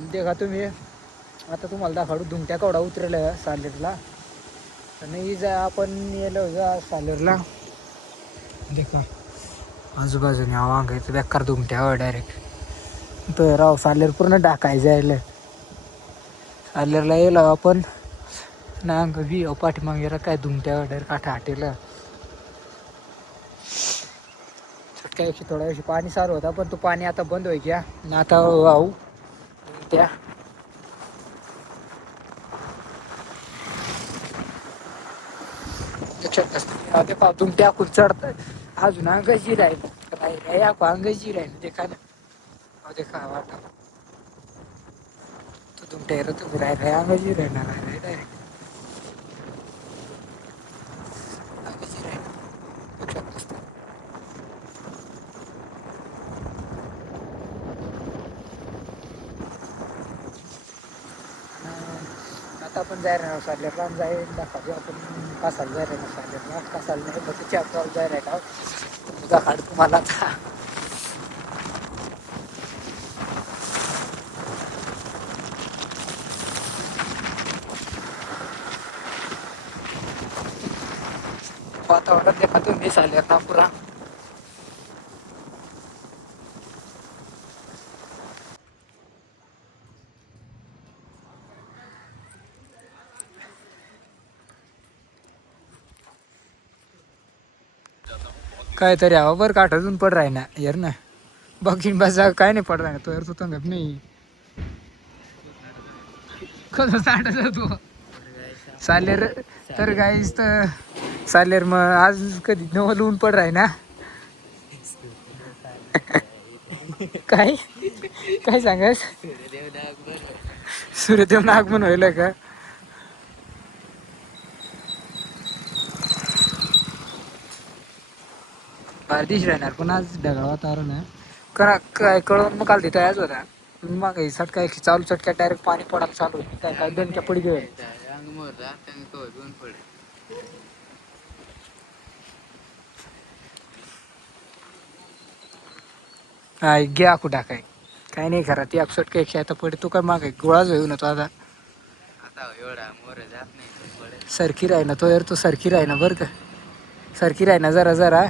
देखा तुम्ही आता तुम्हाला दाखवू धुमट्या केवढा उतरला सालेरला आणि जा आपण येलो जा सालेरला देखा आजूबाजूने वांगायचं बेकार धुमट्या डायरेक्ट तर राव सालेर पूर्ण टाकायचं यायला सालेरला येलो आपण नांग बी पाठीमागे काय धुमट्या डायरेक्ट काठा हाटेला छटक्या दिवशी थोड्या दिवशी पाणी सारं होता पण तो पाणी आता बंद होई गया आता वाहू त्या ते पातून टाकून चढत अजून अंगाची राहील या अंगाची राहील देखा ना देखा वाटा तो तुमच्या तुम्ही राहिला अंगाची राहणार आहे डायरेक्ट अंगाची राहील आता आपण जाय ना सालेरला जाईल दाखवतो आपण कासाला जाय ना सालेरला कासाला नाही फक्त चार जाय रे का दाखवतो तुम्हाला आता वातावरण देखा तुम्ही सालेर ना पुरा काहीतरी हवा बरं काठातून पड राही ना यार ना बघीन बसा काय नाही पड राही तो यार तू तंगत नाही कसं साठत तू सालेर तर गाईस तर सालेर मग आज कधी नवल ऊन पड राही ना काय काय सांगास सूर्यदेव नागमन व्हायला का दिश राहणार पण आज ढगाळ वातावरण आहे करा काय कळून मग काल तिथं याच होता मग सटका चालू चटक्या डायरेक्ट पाणी पडायला चालू काय काय दोनच्या पडी गेले हा घ्या कुठा काय नाही करा ती अपसट काही खेळता पडे तू काय मागे गोळाच होऊ ना तो आता सरकी राही ना तो यार तो सरकी राही ना बरं का सरकी राही ना जरा जरा